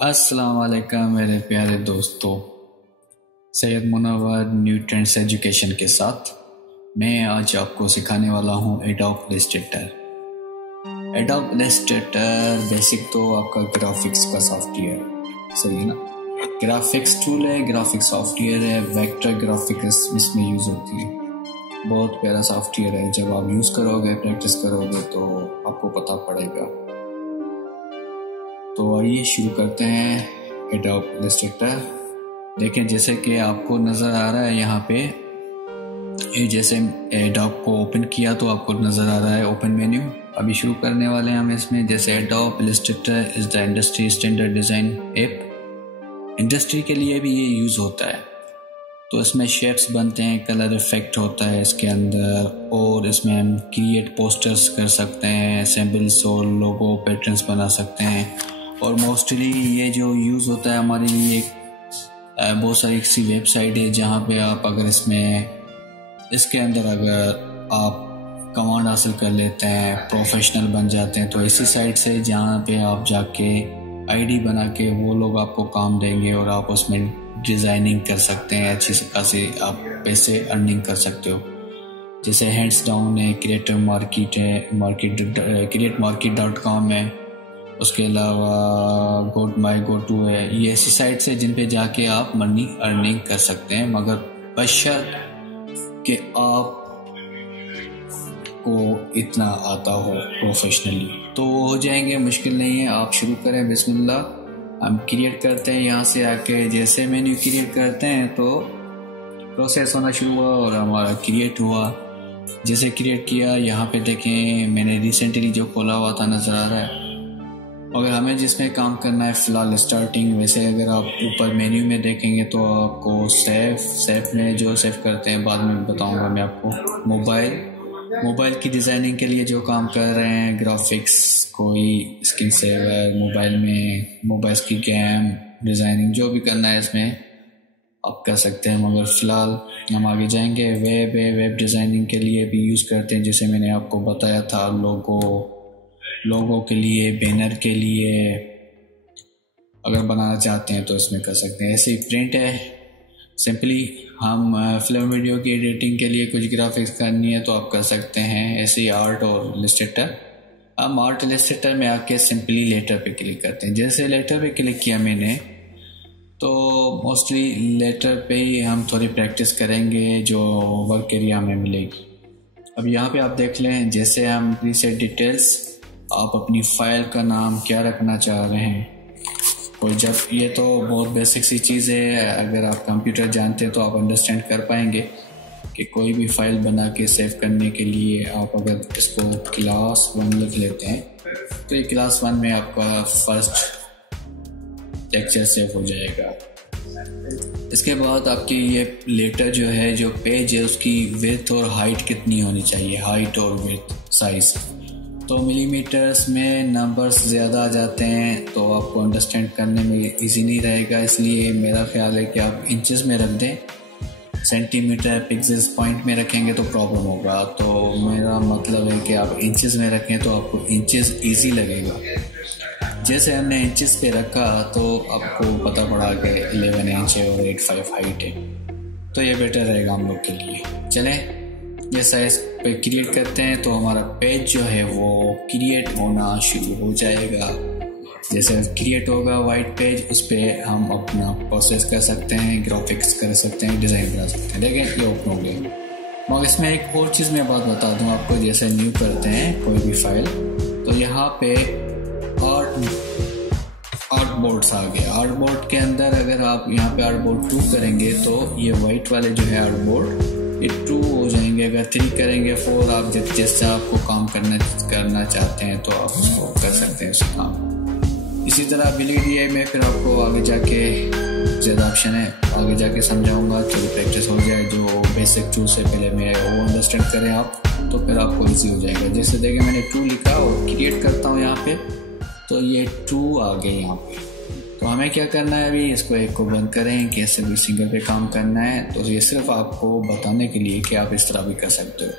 अस्सलाम वालेकुम मेरे प्यारे दोस्तों। Syed Munawwar new trends education के साथ मैं आज आपको सिखाने वाला हूँ Adobe Illustrator. Adobe Illustrator basic तो आपका ग्राफिक्स का सॉफ्टवेयर सही है ना। ग्राफिक्स टूल है, ग्राफिक्स सॉफ्टवेयर है, वेक्टर ग्राफिक्स इसमें यूज़ होती है। बहुत प्यारा सॉफ्टवेयर है, जब आप यूज़ करोगे प्रैक्टिस करोगे तो आपको पता पड़ेगा। तो आइए शुरू करते हैं एडोब इलस्ट्रेटर। देखें जैसे कि आपको नज़र आ रहा है यहाँ पे, जैसे एडोब को ओपन किया तो आपको नज़र आ रहा है ओपन मेन्यू। अभी शुरू करने वाले हैं हम इसमें। जैसे adobe Illustrator is the industry standard design app. Industry के लिए भी ये यूज़ होता है। तो इसमें शेप्स बनते हैं, कलर इफेक्ट होता है इसके अंदर, और इसमें हम क्रिएट पोस्टर्स कर सकते हैं, सिंबल्स और लोगो पैटर्न्स बना सकते हैं। और मोस्टली ये जो यूज़ होता है हमारे लिए बहुत सारी ऐसी वेबसाइट है जहाँ पे आप अगर इसके अंदर अगर आप कमांड हासिल कर लेते हैं, प्रोफेशनल बन जाते हैं, तो ऐसी साइट से जहाँ पे आप जाके आईडी बना के वो लोग आपको काम देंगे और आप उसमें डिज़ाइनिंग कर सकते हैं। अच्छी खासी आप पैसे अर्निंग कर सकते हो। जैसे हैंड्स डाउन है, क्रिएटिव मार्केट है, createmarket.com है, उसके अलावा गो है। ये ऐसी साइट्स है जिन पे जाके आप मनी अर्निंग कर सकते हैं, मगर बशर्त कि आप को इतना आता हो प्रोफेशनली तो हो जाएंगे। मुश्किल नहीं है, आप शुरू करें। बिस्मिल्लाह। हम क्रिएट करते हैं, यहाँ से आके जैसे मेन्यू क्रिएट करते हैं तो प्रोसेस होना शुरू हुआ और हमारा क्रिएट हुआ। जैसे क्रिएट किया, यहाँ पे देखें मैंने रिसेंटली जो खोला हुआ था नज़र आ रहा है। अगर हमें जिसमें काम करना है फ़िलहाल स्टार्टिंग, वैसे अगर आप ऊपर मेन्यू में देखेंगे तो आपको सेफ में जो सेव करते हैं बाद में बताऊंगा मैं आपको। मोबाइल की डिज़ाइनिंग के लिए जो काम कर रहे हैं, ग्राफिक्स, कोई स्क्रीन सेवर, मोबाइल में मोबाइल की गेम डिज़ाइनिंग, जो भी करना है इसमें आप कर सकते हैं। मगर फ़िलहाल हम आगे जाएंगे। वेब डिज़ाइनिंग के लिए भी यूज़ करते हैं, जैसे मैंने आपको बताया था। लोगो के लिए, बैनर के लिए अगर बनाना चाहते हैं तो इसमें कर सकते हैं। ऐसे ही प्रिंट है। सिंपली हम फिल्म वीडियो की एडिटिंग के लिए कुछ ग्राफिक्स करनी है तो आप कर सकते हैं। ऐसे ही आर्ट और इलस्ट्रेटर। हम आर्ट इलस्ट्रेटर में आके सिंपली लेटर पे क्लिक करते हैं। जैसे लेटर पे क्लिक किया मैंने तो मोस्टली लेटर पे ही हम थोड़ी प्रैक्टिस करेंगे जो वर्क एरिया में मिलेगी। अब यहाँ पे आप देख लें, जैसे हम प्रीसेट डिटेल्स, आप अपनी फाइल का नाम क्या रखना चाह रहे हैं। और जब ये तो बहुत बेसिक सी चीज़ है, अगर आप कंप्यूटर जानते हैं तो आप अंडरस्टैंड कर पाएंगे कि कोई भी फाइल बना के सेव करने के लिए आप अगर इसको क्लास 1 लिख लेते हैं तो ये क्लास 1 में आपका फर्स्ट लेक्चर सेव हो जाएगा। इसके बाद आपकी ये लेटर जो है, जो पेज है, उसकी विड्थ और हाइट कितनी होनी चाहिए, हाइट और विड्थ साइज। तो मिलीमीटर्स में नंबर्स ज़्यादा आ जाते हैं तो आपको अंडरस्टैंड करने में इजी नहीं रहेगा, इसलिए मेरा ख्याल है कि आप इंचेस में रख दें। सेंटीमीटर, पिक्सेल्स, पॉइंट में रखेंगे तो प्रॉब्लम होगा। तो मेरा मतलब है कि आप इंचेस में रखें तो आपको इंचेस इजी लगेगा। जैसे हमने इंचेस पे रखा तो आपको पता पड़ा कि 11 इंच है और 8.5 हाइट है, तो ये बेटर रहेगा हम लोग के लिए। चलें ये साइज पे क्रिएट करते हैं तो हमारा पेज जो है वो क्रिएट होना शुरू हो जाएगा। जैसे क्रिएट होगा वाइट पेज, उस पर हम अपना प्रोसेस कर सकते हैं, ग्राफिक्स कर सकते हैं, डिज़ाइन बना सकते हैं। देखें ये ओपन हो गया। मगर इसमें एक और चीज़ मैं बात बता दूं आपको। जैसे न्यू करते हैं कोई भी फाइल तो यहाँ पे आर्ट बोर्ड्स आ गया। आर्ट बोर्ड के अंदर अगर आप यहाँ पे आर्ट बोर्ड 2 करेंगे तो ये वाइट वाले जो है आर्ट बोर्ड ये 2 हो जाएंगे। अगर 3 करेंगे 4, आप जैसे आपको काम करना चाहते हैं तो आप उसको कर सकते हैं उसका काम। इसी तरह BLDI में फिर आपको आगे जाके ज़्यादा ऑप्शन है, आगे जाके समझाऊंगा। थोड़ी प्रैक्टिस हो जाए, जो बेसिक टूल से पहले मैं वो अंडरस्टैंड करें आप, तो फिर आपको ईजी हो जाएगा। जैसे देखिए मैंने 2 लिखा और क्रिएट करता हूँ यहाँ पे तो ये 2 आ गए यहाँ पे। तो हमें क्या करना है, अभी इसको एक को बंद करें, कैसे भी सिंगल पे काम करना है। तो ये सिर्फ आपको बताने के लिए कि आप इस तरह भी कर सकते हो।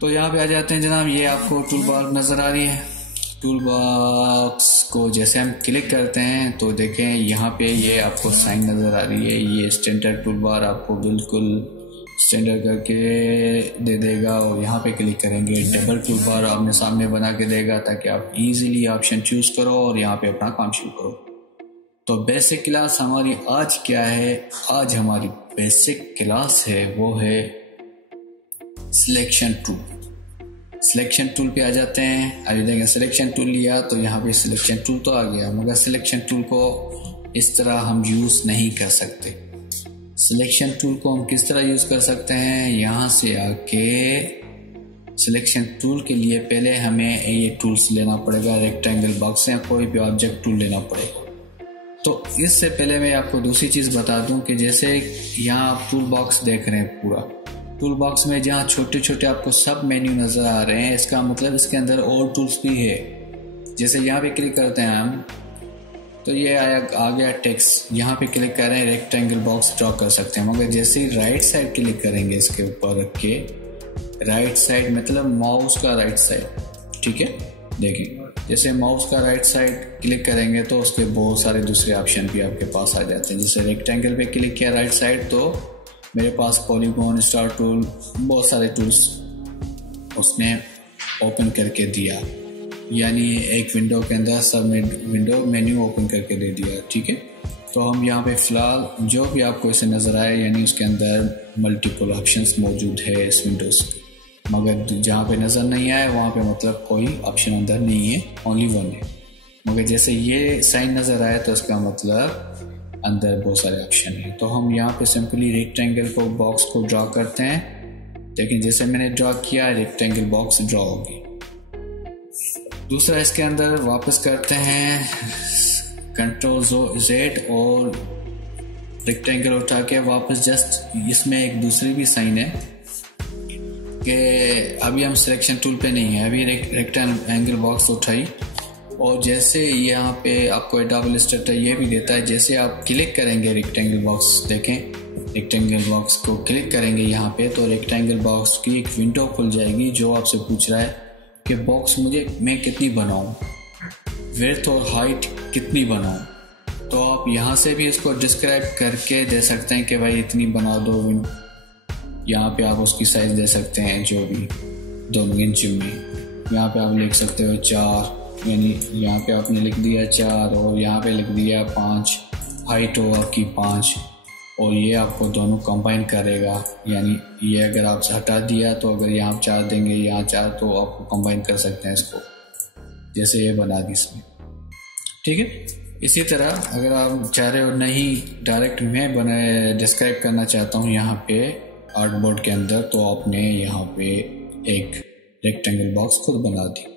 तो यहाँ पे आ जाते हैं जनाब। ये आपको टूल बार नज़र आ रही है। टूल बॉक्स को जैसे हम क्लिक करते हैं तो देखें यहाँ पे ये आपको साइन नज़र आ रही है। ये स्टैंडर्ड टूल बार आपको बिल्कुल स्टैंडर्ड करके दे देगा और यहाँ पे क्लिक करेंगे डबल टूल बार आपने सामने बना के देगा ताकि आप इजीली ऑप्शन चूज़ करो और यहाँ पे अपना काम शुरू करो। तो बेसिक क्लास हमारी आज क्या है? आज हमारी बेसिक क्लास है वो है सिलेक्शन टूल। सिलेक्शन टूल पे आ जाते हैं। अभी देखें सिलेक्शन टूल लिया तो यहाँ पे सिलेक्शन टूल तो आ गया, मगर सिलेक्शन टूल को इस तरह हम यूज़ नहीं कर सकते। सिलेक्शन टूल को हम किस तरह यूज़ कर सकते हैं? यहाँ से आके सिलेक्शन टूल के लिए पहले हमें ये टूल्स लेना पड़ेगा। रेक्टेंगल बॉक्स से कोई भी ऑब्जेक्ट टूल लेना पड़ेगा। तो इससे पहले मैं आपको दूसरी चीज़ बता दूं कि जैसे यहाँ आप टूल बॉक्स देख रहे हैं, पूरा टूल बॉक्स में जहाँ छोटे छोटे आपको सब मेन्यू नज़र आ रहे हैं, इसका मतलब इसके अंदर और टूल्स भी है। जैसे यहाँ पे क्लिक करते हैं हम तो ये आ गया टेक्स्ट। यहाँ पे क्लिक कर रहे हैं रेक्टेंगल बॉक्स ड्रॉ कर सकते हैं, मगर जैसे ही राइट साइड क्लिक करेंगे इसके ऊपर रख के, राइट साइड मतलब माउस का राइट साइड, ठीक है। देखें जैसे माउस का राइट साइड क्लिक करेंगे तो उसके बहुत सारे दूसरे ऑप्शन भी आपके पास आ जाते हैं। जैसे रेक्टेंगल पे क्लिक किया राइट साइड तो मेरे पास पॉलीगॉन, स्टार टूल, बहुत सारे टूल्स उसने ओपन करके दिया, यानी एक विंडो के अंदर सब विंडो मेन्यू ओपन करके दे दिया, ठीक है। तो हम यहाँ पे फ़िलहाल जो भी आपको इसे नज़र आए, यानी उसके अंदर मल्टीपल ऑप्शंस मौजूद है इस विंडोज़ के, मगर जहाँ पे नज़र नहीं आए वहाँ पे मतलब कोई ऑप्शन अंदर नहीं है, ओनली वन है। मगर जैसे ये साइन नज़र आए तो इसका मतलब अंदर बहुत सारे ऑप्शन हैं। तो हम यहाँ पे सिंपली रेक्टेंगल को बॉक्स को ड्रॉ करते हैं। लेकिन जैसे मैंने ड्रॉ किया रेक्टेंगल बॉक्स ड्रॉ होगी। दूसरा इसके अंदर वापस करते हैं Ctrl+Z और रेक्टेंगल उठा के वापस जस्ट इसमें एक दूसरी भी साइन है कि अभी हम सिलेक्शन टूल पे नहीं है, अभी रेक्टेंगल बॉक्स उठाई और जैसे यहाँ पे आपको डबल स्टेट ये भी देता है। जैसे आप क्लिक करेंगे रेक्टेंगल बॉक्स, देखें रेक्टेंगल बॉक्स को क्लिक करेंगे यहाँ पे तो रेक्टेंगल बॉक्स की एक विंडो खुल जाएगी जो आपसे पूछ रहा है कि बॉक्स मैं कितनी बनाऊँ, विड्थ और हाइट कितनी बनाऊँ। तो आप यहाँ से भी इसको डिस्क्राइब करके दे सकते हैं कि भाई इतनी बना दो। यहाँ पे आप उसकी साइज दे सकते हैं जो भी 2 इंच में। यहाँ पे आप लिख सकते हो 4, यानी यहाँ पे आपने लिख दिया 4 और यहाँ पे लिख दिया 5, हाइट हो आपकी 5 और ये आपको दोनों कंबाइन करेगा। यानी ये अगर आप हटा दिया तो अगर यहाँ 4 देंगे यहाँ 4 तो आपको कंबाइन कर सकते हैं इसको, जैसे ये बना दी इसमें, ठीक है। इसी तरह अगर आप चाह रहे हो नहीं डायरेक्ट मैं डिस्क्राइब करना चाहता हूँ यहाँ पे आर्टबोर्ड के अंदर, तो आपने यहाँ पे एक रेक्टेंगल बॉक्स खुद बना दी।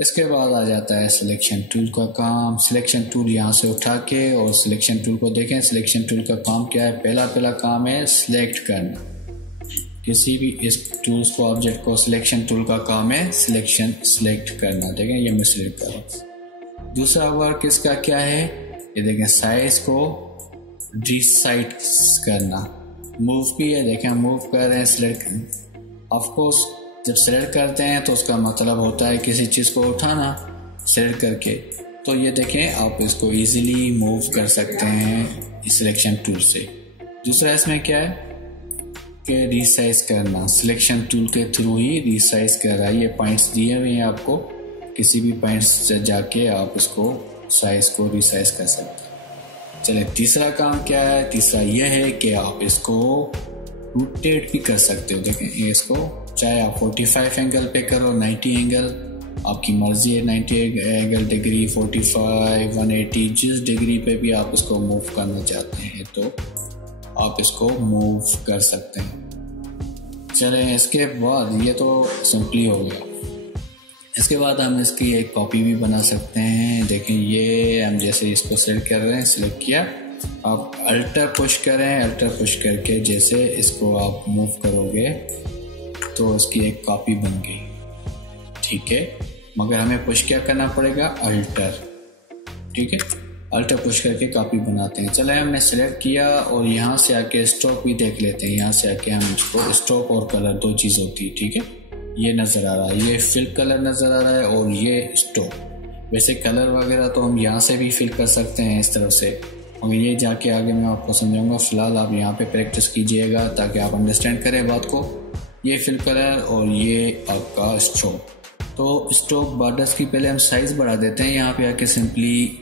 इसके बाद आ जाता है सिलेक्शन टूल का काम। सिलेक्शन टूल यहाँ से उठा के और सिलेक्शन टूल को देखें। सिलेक्शन टूल का काम क्या है? पहला काम है सिलेक्ट करना किसी भी इस टूल्स को, ऑब्जेक्ट को। सिलेक्शन टूल का काम है सिलेक्ट करना। देखें ये मैं सिलेक्ट कर रहा हूँ। दूसरा वर्क इसका क्या है? ये देखें साइज को डिसाइड करना। मूव भी है, देखें मूव कर रहे हैं, सिलेक्ट। ऑफकोर्स जब सेलेक्ट करते हैं तो उसका मतलब होता है किसी चीज़ को उठाना सेलेक्ट करके। तो ये देखें आप इसको इजीली मूव कर सकते हैं इस सिलेक्शन टूल से। दूसरा इसमें क्या है कि रिसाइज करना। सिलेक्शन टूल के थ्रू ही रिसाइज कर रहा है। ये पॉइंट्स दिए हुए हैं आपको, किसी भी पॉइंट्स से जाके आप इसको साइज को रिसाइज कर सकते हैं। चलिए तीसरा काम क्या है? तीसरा यह है कि आप इसको रोटेट भी कर सकते हो। देखें ये इसको चाहे आप 45 एंगल पे करो, 90 एंगल, आपकी मर्जी है। 90 एंगल डिग्री, 45, 180, जिस डिग्री पे भी आप इसको मूव करना चाहते हैं तो आप इसको मूव कर सकते हैं। चलें इसके बाद ये तो सिंपली हो गया। इसके बाद हम इसकी एक कॉपी भी बना सकते हैं। देखें ये हम जैसे इसको सेलेक्ट कर रहे हैं, सिलेक्ट किया, आप अल्टर पुश करें। अल्टर पुश करके जैसे इसको आप मूव करोगे तो इसकी एक कॉपी बन गई, ठीक है। मगर हमें पुश क्या करना पड़ेगा? अल्टर, ठीक है। अल्टर पुश करके कॉपी बनाते हैं। चले हमने सेलेक्ट किया और यहाँ से आके स्ट्रोक भी देख लेते हैं। यहाँ से आके हम इसको स्ट्रोक और कलर 2 चीज़ होती है, ठीक है। ये नज़र आ रहा है, ये फिल कलर नज़र आ रहा है और ये स्टॉक। वैसे कलर वगैरह तो हम यहाँ से भी फिल कर सकते हैं इस तरफ से, और ये जाके आगे मैं आपको समझाऊंगा। फ़िलहाल आप यहाँ पे प्रैक्टिस कीजिएगा ताकि आप अंडरस्टैंड करें बात को। ये फिल कलर और ये आपका स्ट्रोक। तो स्ट्रोक बॉर्डर्स की पहले हम साइज़ बढ़ा देते हैं। यहाँ पे आके सिंपली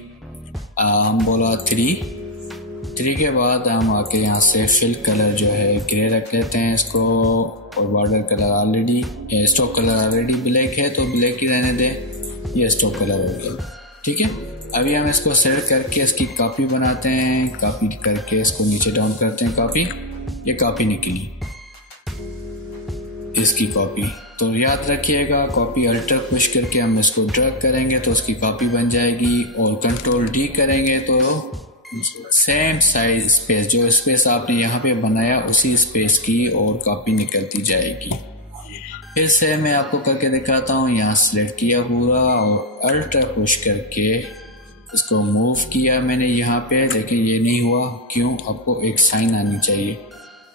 हम बोला 3 के बाद हम आके यहाँ से फिल कलर जो है ग्रे रख लेते हैं इसको, और border colour already, stroke colour already black है तो ब्लैक ही रहने दें। ये स्ट्रोक कलर हो गया, ठीक है। अभी हम इसको सेलेक्ट करके इसकी कॉपी बनाते हैं। कॉपी करके इसको नीचे डाउन करते हैं, कॉपी। ये कॉपी निकली, इसकी कॉपी। तो याद रखिएगा, कॉपी अल्टर पुश करके हम इसको ड्रैग करेंगे तो उसकी कॉपी बन जाएगी, और कंट्रोल डी करेंगे तो सेम साइज स्पेस, जो स्पेस आपने यहाँ पे बनाया उसी स्पेस की और कॉपी निकलती जाएगी। फिर से मैं आपको करके दिखाता हूँ। यहाँ सिलेक्ट किया पूरा और अल्टर पुश करके इसको मूव किया मैंने यहाँ पे। देखिए ये नहीं हुआ, क्यों? आपको एक साइन आनी चाहिए।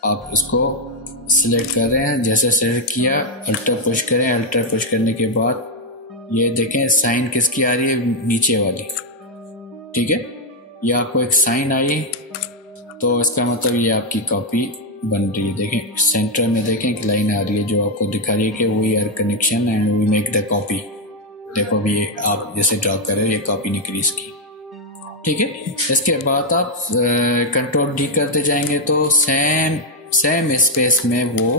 आप इसको सिलेक्ट कर रहे हैं, जैसे सिलेक्ट किया अल्टर पुश करें। अल्टर पुश करने के बाद ये देखें साइन किसकी आ रही है, नीचे वाली, ठीक है। ये आपको एक साइन आई तो इसका मतलब ये आपकी कॉपी बन रही है। देखें सेंटर में देखें एक लाइन आ रही है जो आपको दिखा रही है कि we are connection and we make the copy. देखो भी आप जैसे ड्रॉ कर रहे हो, ये कॉपी निकली इसकी, ठीक है। इसके बाद आप कंट्रोल डी करते जाएंगे तो सेम स्पेस में वो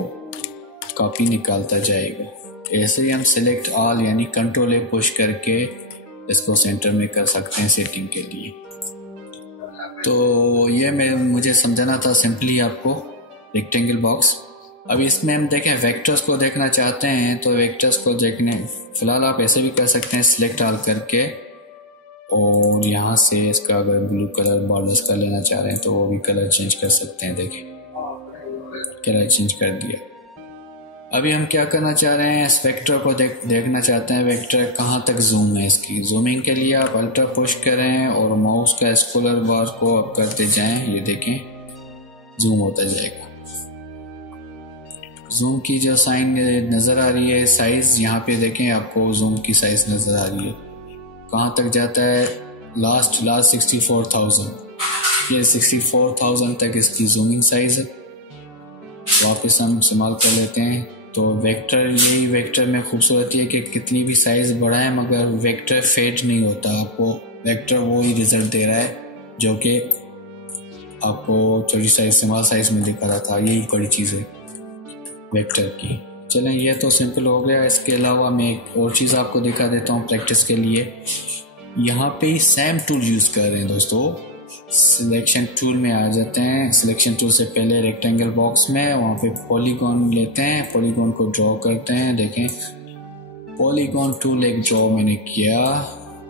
कॉपी निकालता जाएगा। ऐसे ही हम सिलेक्ट ऑल यानी कंट्रोल ए पुश करके इसको सेंटर में कर सकते हैं सेटिंग के लिए। तो ये मुझे समझाना था सिंपली आपको रेक्टेंगल बॉक्स। अब इसमें हम देखें वेक्टर्स को देखना चाहते हैं तो वेक्टर्स को देखने फिलहाल आप ऐसे भी कर सकते हैं, सिलेक्ट ऑल करके, और यहाँ से इसका अगर ब्लू कलर बॉर्डर्स का लेना चाह रहे हैं तो वो भी कलर चेंज कर सकते हैं। देखें कलर चेंज कर दिया। अभी हम क्या करना चाह रहे हैं, इस वेक्टर को देखना चाहते हैं वेक्टर कहाँ तक जूम है इसकी। जूमिंग के लिए आप अल्टर पुश करें और माउस का स्क्रॉलर बार को आप करते जाएं, ये देखें जूम होता जाएगा। जूम की जो साइन नज़र आ रही है, साइज यहाँ पे देखें आपको जूम की साइज नज़र आ रही है, कहाँ तक जाता है, लास्ट 64,000। ये 64,000 तक इसकी जूमिंग साइज है। वापस हम इस्तेमाल कर लेते हैं। तो वेक्टर, यही वेक्टर में खूबसूरती है कि कितनी भी साइज बढ़ाएं मगर वेक्टर फेड नहीं होता। आपको वेक्टर वो ही रिजल्ट दे रहा है जो कि आपको छोटी साइज स्मॉल साइज में दिखा रहा था। यही बड़ी चीज़ है वेक्टर की। चलें ये तो सिंपल हो गया। इसके अलावा मैं एक और चीज़ आपको दिखा देता हूँ प्रैक्टिस के लिए। यहाँ पे ही सेम टूल यूज़ कर रहे हैं दोस्तों। सिलेक्शन टूल में आ जाते हैं। सिलेक्शन टूल से पहले रेक्टेंगल बॉक्स में वहाँ पे पॉलीगॉन लेते हैं, पॉलीगॉन को ड्रॉ करते हैं। देखें पॉलीगॉन टूल एक ड्रॉ मैंने किया,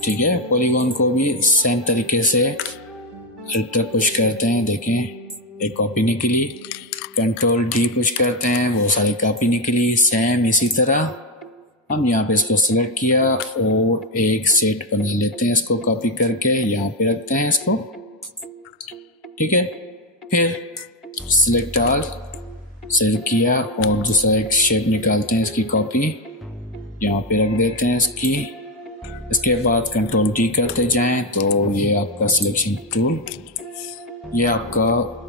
ठीक है। पॉलीगॉन को भी सेम तरीके से अल्टर पुश करते हैं। देखें एक कॉपी निकली, कंट्रोल डी पुश करते हैं, वो सारी कॉपी निकली। सेम इसी तरह हम यहाँ पे इसको सिलेक्ट किया और एक सेट बना लेते हैं। इसको कॉपी करके यहाँ पे रखते हैं इसको, ठीक है। फिर सिलेक्ट ऑल सेलेक्ट किया और दूसरा एक शेप निकालते हैं, इसकी कॉपी यहाँ पे रख देते हैं इसकी। इसके बाद कंट्रोल डी करते जाएं तो ये आपका सिलेक्शन टूल, ये आपका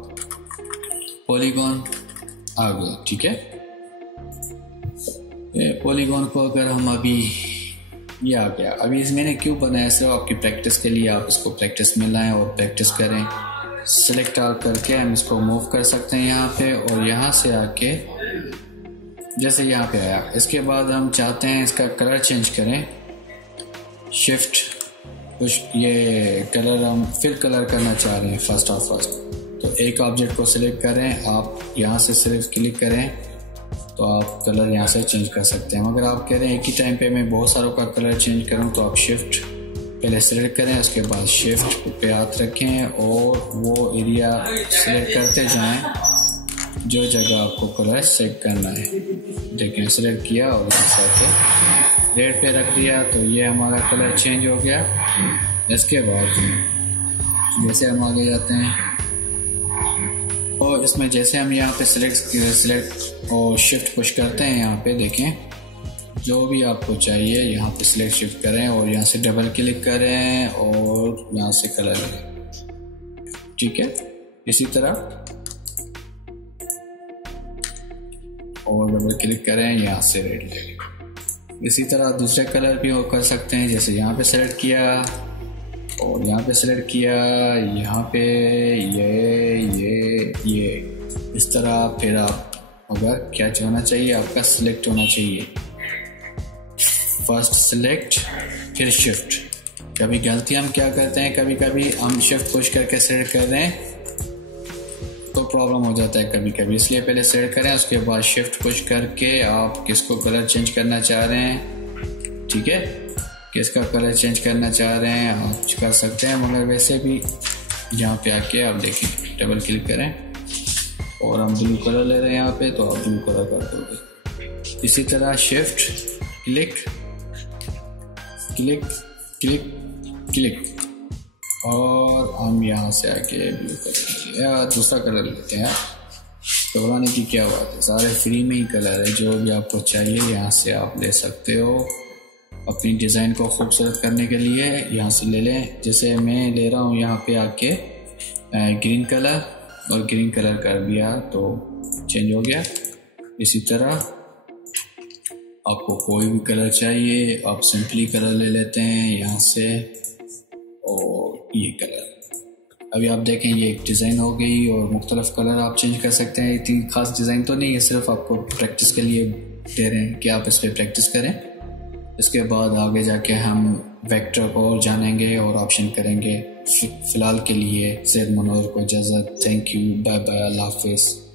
पॉलीगॉन आ गया, ठीक है। पॉलीगॉन को अगर हम अभी ये आ गया, अभी मैंने क्यों बनाया, सिर्फ आपकी प्रैक्टिस के लिए। आप इसको प्रैक्टिस में लाएं और प्रैक्टिस करें। सिलेक्ट ऑल करके हम इसको मूव कर सकते हैं यहाँ पे, और यहाँ से आके जैसे यहाँ पे आया। इसके बाद हम चाहते हैं इसका कलर चेंज करें, शिफ्ट कुछ ये कलर हम फिल कलर करना चाह रहे हैं फर्स्ट। तो एक ऑब्जेक्ट को सिलेक्ट करें, आप यहाँ से सिर्फ क्लिक करें तो आप कलर यहाँ से चेंज कर सकते हैं। मगर आप कह रहे हैं एक ही टाइम पे मैं बहुत सारों का कलर चेंज करूँ तो आप शिफ्ट पहले सिलेक्ट करें, उसके बाद शिफ्ट पे हाथ रखें और वो एरिया सिलेक्ट करते जाएं जो जगह आपको कलर सेट करना है। देखें सिलेक्ट किया और रेड पे रख दिया तो ये हमारा कलर चेंज हो गया। इसके बाद जैसे हम आगे जाते हैं और इसमें जैसे हम यहाँ पे सिलेक्ट और शिफ्ट पुश करते हैं, यहाँ पे देखें जो भी आपको चाहिए यहाँ पे सिलेक्ट शिफ्ट करें और यहाँ से डबल क्लिक करें और यहाँ से कलर लें। ठीक है, इसी तरह और डबल क्लिक करें, यहाँ से रेड लें। इसी तरह दूसरे कलर भी कर सकते हैं, जैसे यहाँ पे सेलेक्ट किया और यहाँ पे सेलेक्ट किया, यहाँ पे ये इस तरह। फिर आप अगर क्या होना चाहिए, आपका सिलेक्ट होना चाहिए, फर्स्ट सिलेक्ट फिर शिफ्ट। कभी गलती हम क्या करते हैं, कभी कभी हम शिफ्ट पुश करके सेलेक्ट कर रहे हैं तो प्रॉब्लम हो जाता है कभी कभी, इसलिए पहले सेलेक्ट करें, उसके बाद शिफ्ट पुश करके आप किसको कलर चेंज करना चाह रहे हैं, ठीक है, किसका कलर चेंज करना चाह रहे हैं आप कर सकते हैं। मगर वैसे भी यहाँ पे आके आप देखें, डबल क्लिक करें और हम ब्लू कलर ले रहे हैं यहाँ पे, तो आप ब्लू कलर कर दोगे। इसी तरह shift click click click click और हम यहाँ से आके ब्लू कलर या दूसरा कलर लेते हैं। घबराने की क्या बात है, सारे फ्री में ही कलर है, जो भी आपको चाहिए यहाँ से आप ले सकते हो। अपनी डिज़ाइन को खूबसूरत करने के लिए यहाँ से ले लें, जैसे मैं ले रहा हूँ यहाँ पे आके ग्रीन कलर, और ग्रीन कलर कर दिया तो चेंज हो गया। इसी तरह आपको कोई भी कलर चाहिए, आप सिंपली कलर ले लेते हैं यहाँ से, और ये कलर अभी आप देखें ये एक डिज़ाइन हो गई, और मुख्तलिफ कलर आप चेंज कर सकते हैं। इतनी खास डिज़ाइन तो नहीं है, सिर्फ आपको प्रैक्टिस के लिए दे रहे हैं कि आप इस पर प्रैक्टिस करें। इसके बाद आगे जाके हम वेक्टर को और जानेंगे और ऑप्शन करेंगे। फ़िलहाल के लिए ज़ैद मनोर को इजाज़त। थैंक यू, बाय बाय, अल्लाह हाफिज़।